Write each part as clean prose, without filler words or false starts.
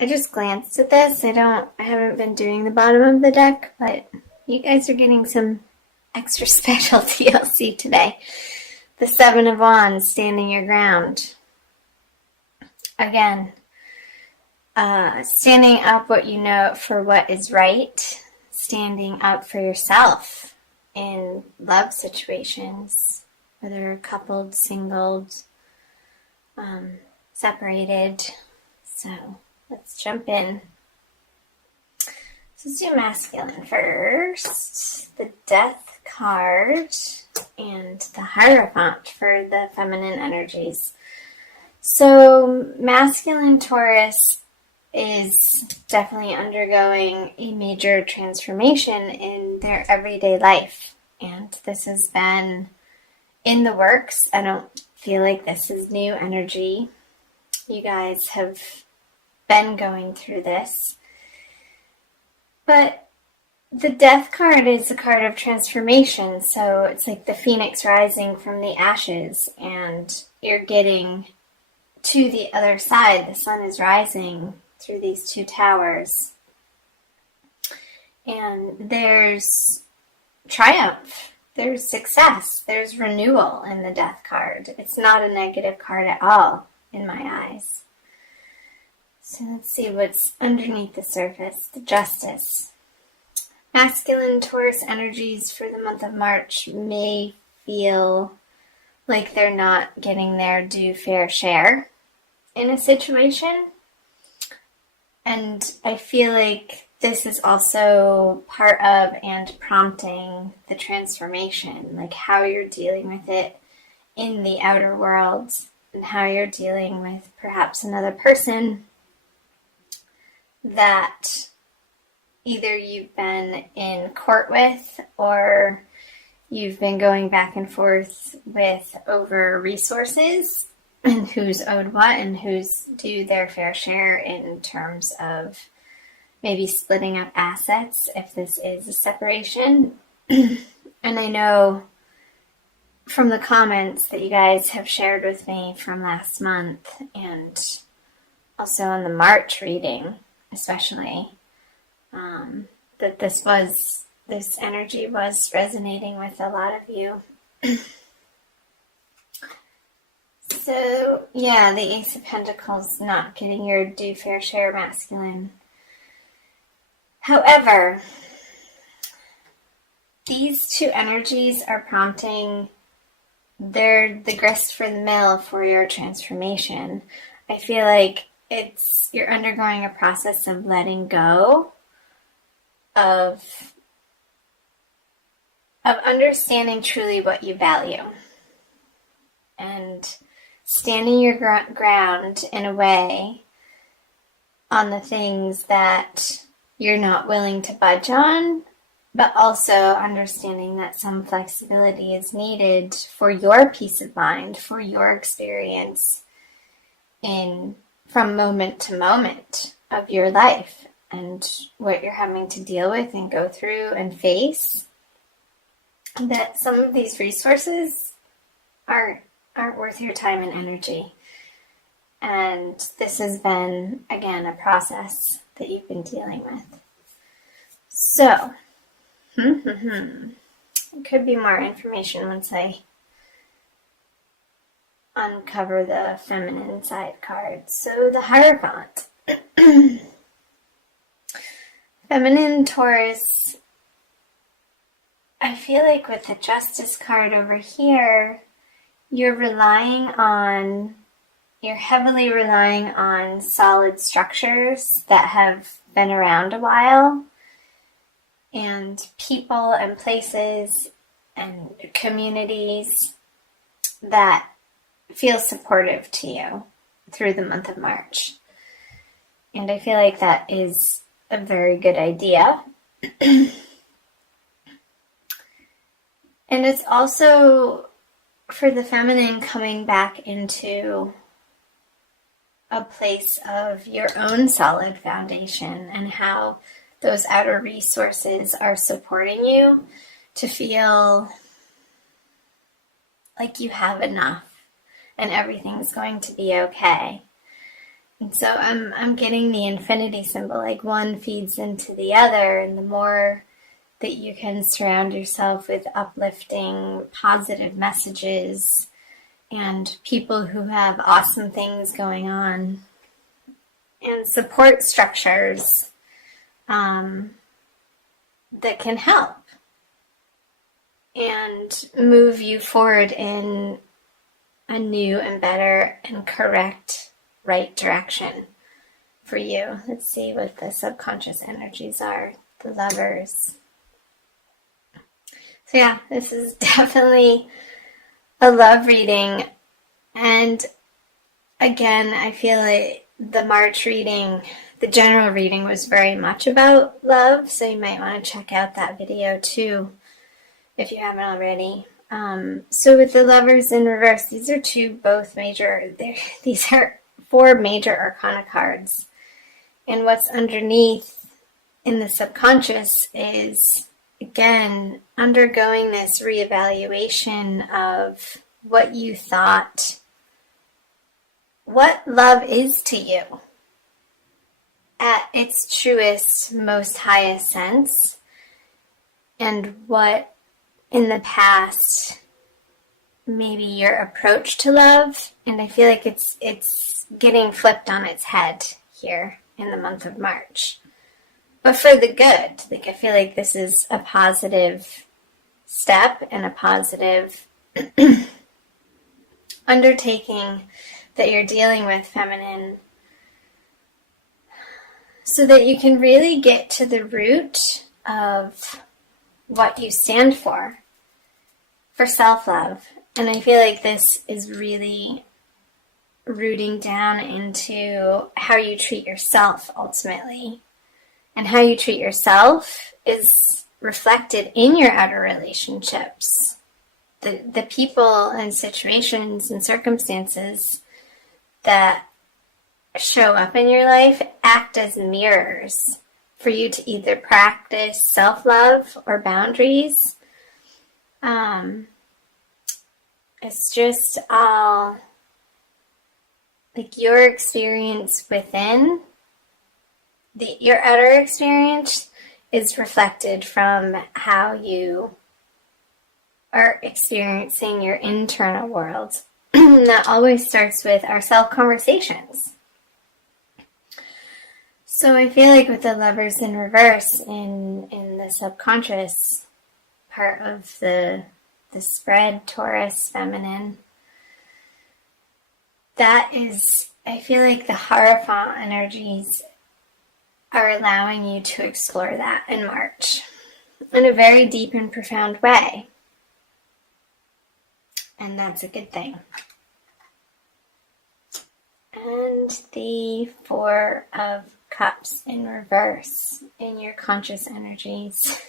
I just glanced at this. I haven't been doing the bottom of the deck, but you guys are getting some extra special TLC today. The Seven of Wands, standing your ground. Again, standing up what you know for what is right, standing up for yourself in love situations, whether coupled, singled, separated. So let's jump in. So let's do masculine first. The Death card and the Hierophant for the feminine energies. So masculine Taurus is definitely undergoing a major transformation in their everyday life. And this has been in the works. I don't feel like this is new energy. You guys have been going through this. But the Death card is a card of transformation. So it's like the phoenix rising from the ashes, and you're getting to the other side. The sun is rising through these two towers. And there's triumph. There's success. There's renewal in the Death card. It's not a negative card at all in my eyes. So let's see what's underneath the surface. The Justice. Masculine Taurus energies for the month of March may feel like they're not getting their due fair share in a situation. And I feel like this is also part of and prompting the transformation, like how you're dealing with it in the outer world and how you're dealing with perhaps another person that either you've been in court with or you've been going back and forth with over resources and who's owed what and who's due their fair share in terms of maybe splitting up assets if this is a separation. And I know from the comments that you guys have shared with me from last month and also in the March reading especially, that this energy was resonating with a lot of you. So, yeah, the Ace of Pentacles not getting your due fair share, masculine. However, these two energies are prompting, they're the grist for the mill for your transformation. I feel like you're undergoing a process of letting go, of understanding truly what you value, and standing your ground in a way on the things that you're not willing to budge on, but also understanding that some flexibility is needed for your peace of mind, for your experience from moment to moment of your life and what you're having to deal with and go through and face. That some of these resources aren't worth your time and energy. And this has been, again, a process that you've been dealing with. So, there could be more information once I uncover the feminine side cards. So the Hierophant. Feminine Taurus, I feel like with the Justice card over here, you're heavily relying on solid structures that have been around a while, and people and places and communities that feel supportive to you through the month of March. And I feel like that is a very good idea. And it's also for the feminine coming back into a place of your own solid foundation and how those outer resources are supporting you to feel like you have enough and everything's going to be okay. And so I'm getting the infinity symbol, like one feeds into the other, and the more that you can surround yourself with uplifting, positive messages and people who have awesome things going on and support structures that can help and move you forward in a new and better and correct right direction for you. Let's see what the subconscious energies are. The Lovers. So yeah, this is definitely a love reading. And again, I feel like the March reading, the general reading, was very much about love. So you might want to check out that video too, if you haven't already. So with the Lovers in reverse, these are these are 4 major arcana cards. And what's underneath in the subconscious is, again, undergoing this reevaluation of what you thought, what love is to you at its truest, most highest sense, and what in the past maybe your approach to love. And I feel like it's getting flipped on its head here in the month of March, but for the good. Like, I feel like this is a positive step and a positive undertaking that you're dealing with, feminine, so that you can really get to the root of what you stand for self-love. And I feel like this is really rooting down into how you treat yourself ultimately. And how you treat yourself is reflected in your outer relationships. The people and situations and circumstances that show up in your life act as mirrors for you to either practice self-love or boundaries. It's just all like your experience within. Your outer experience is reflected from how you are experiencing your internal world. That always starts with our self-conversations. So I feel like with the Lovers in reverse in the subconscious part of the spread, Taurus, feminine, that is, I feel like the Hierophant energies are allowing you to explore that in March in a very deep and profound way. And that's a good thing. And the 4 of Cups in reverse in your conscious energies.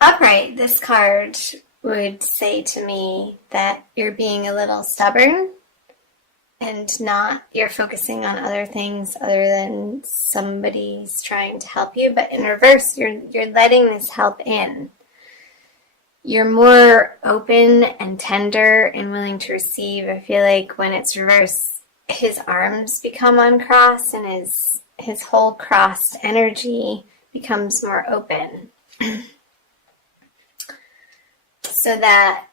Upright, this card would say to me that you're being a little stubborn and you're focusing on other things other than somebody's trying to help you. But in reverse, you're letting this help in. You're more open and tender and willing to receive. I feel like when it's reversed, his arms become uncrossed and his whole crossed energy becomes more open. So that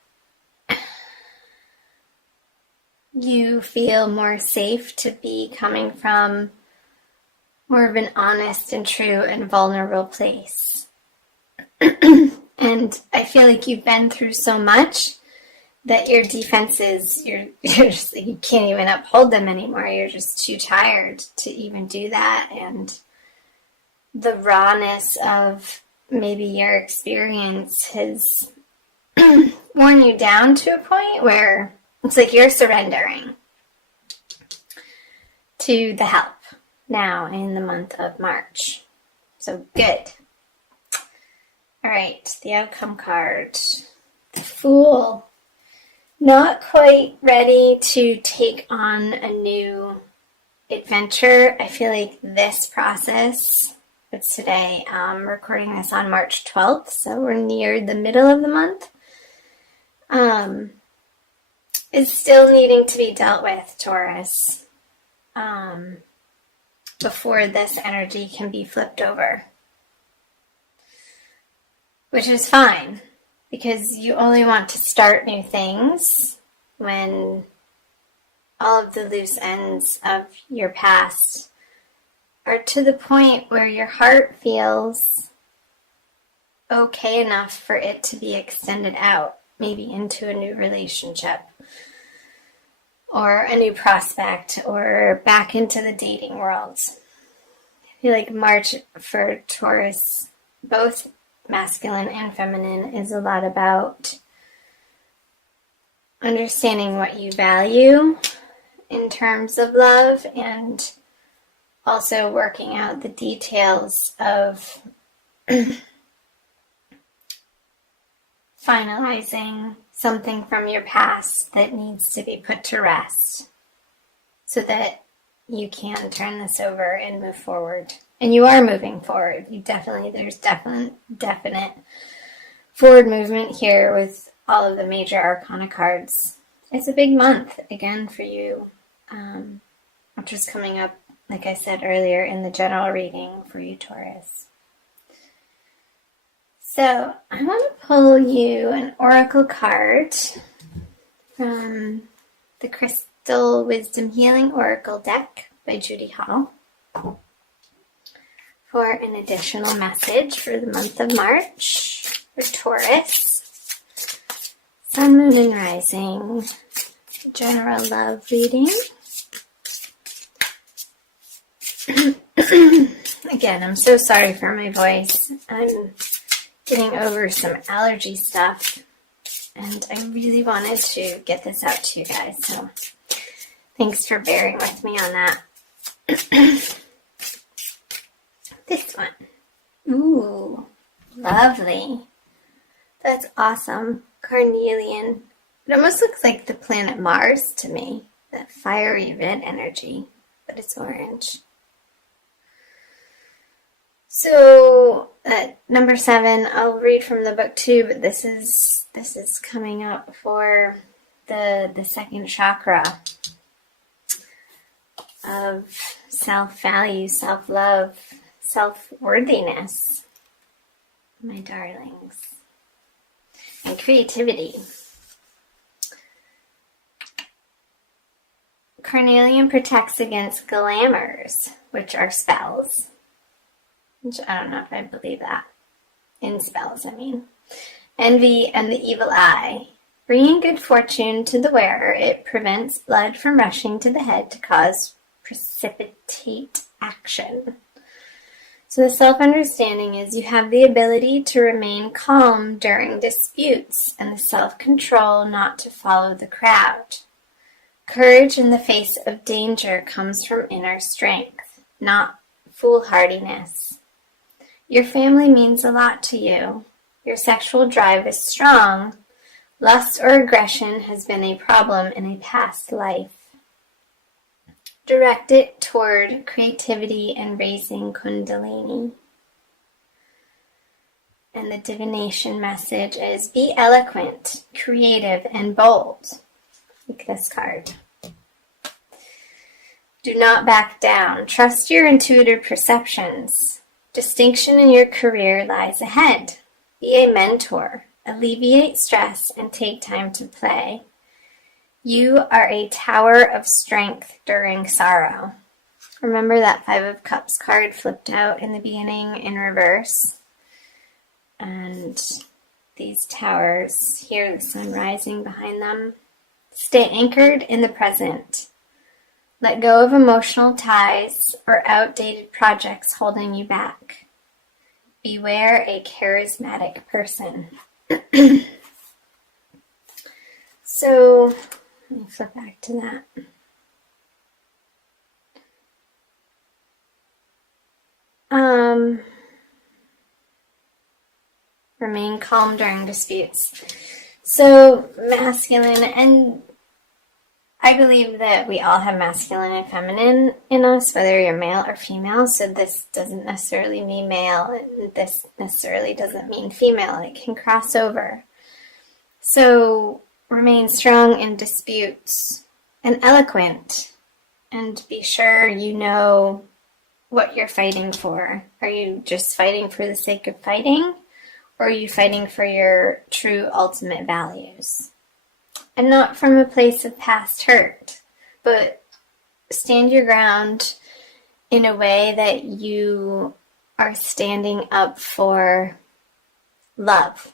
you feel more safe to be coming from more of an honest and true and vulnerable place. And I feel like you've been through so much that your defenses, you're just like, you can't even uphold them anymore. You're just too tired to even do that. And the rawness of maybe your experience has worn you down to a point where it's like you're surrendering to the help now in the month of March. So good. All right, the outcome card. The Fool. Not quite ready to take on a new adventure. I feel like this process It's today. I'm recording this on March 12th, so we're near the middle of the month. Is still needing to be dealt with, Taurus, before this energy can be flipped over. Which is fine, because you only want to start new things when all of the loose ends of your past are to the point where your heart feels okay enough for it to be extended out, maybe into a new relationship or a new prospect or back into the dating world. I feel like March for Taurus, both masculine and feminine, is a lot about understanding what you value in terms of love and also working out the details of finalizing something from your past that needs to be put to rest so that you can turn this over and move forward. And you are moving forward. There's definite forward movement here with all of the major arcana cards. It's a big month again for you, which is coming up, like I said earlier, in the general reading for you, Taurus. So I want to pull you an oracle card from the Crystal Wisdom Healing Oracle deck by Judy Hall for an additional message for the month of March for Taurus. Sun, Moon, and Rising. General love reading. Again, I'm so sorry for my voice. I'm getting over some allergy stuff, and I really wanted to get this out to you guys, so thanks for bearing with me on that. This one. Ooh, lovely. That's awesome. Carnelian. It almost looks like the planet Mars to me. That fiery red energy, but it's orange. So, number 7, I'll read from the book too, but this is coming up for the second chakra of self-value, self-love, self-worthiness, my darlings, and creativity. Carnelian protects against glamours, which are spells. Which I don't know if I believe that. In spells, I mean. Envy and the evil eye. Bringing good fortune to the wearer, it prevents blood from rushing to the head to cause precipitate action. So the self-understanding is you have the ability to remain calm during disputes and the self-control not to follow the crowd. Courage in the face of danger comes from inner strength, not foolhardiness. Your family means a lot to you. Your sexual drive is strong. Lust or aggression has been a problem in a past life. Direct it toward creativity and raising Kundalini. And the divination message is be eloquent, creative, and bold. Like this card. Do not back down. Trust your intuitive perceptions. Distinction in your career lies ahead. Be a mentor. Alleviate stress and take time to play. You are a tower of strength during sorrow. Remember that 5 of Cups card flipped out in the beginning in reverse? And these towers, here the sun rising behind them. Stay anchored in the present. Let go of emotional ties or outdated projects holding you back. Beware a charismatic person. So, let me flip back to that. Remain calm during disputes. So, masculine, and I believe that we all have masculine and feminine in us, whether you're male or female. So this doesn't necessarily mean male, and this necessarily doesn't mean female. It can cross over. So remain strong in disputes and eloquent, and be sure you know what you're fighting for. Are you just fighting for the sake of fighting, or are you fighting for your true ultimate values? And not from a place of past hurt, but stand your ground in a way that you are standing up for love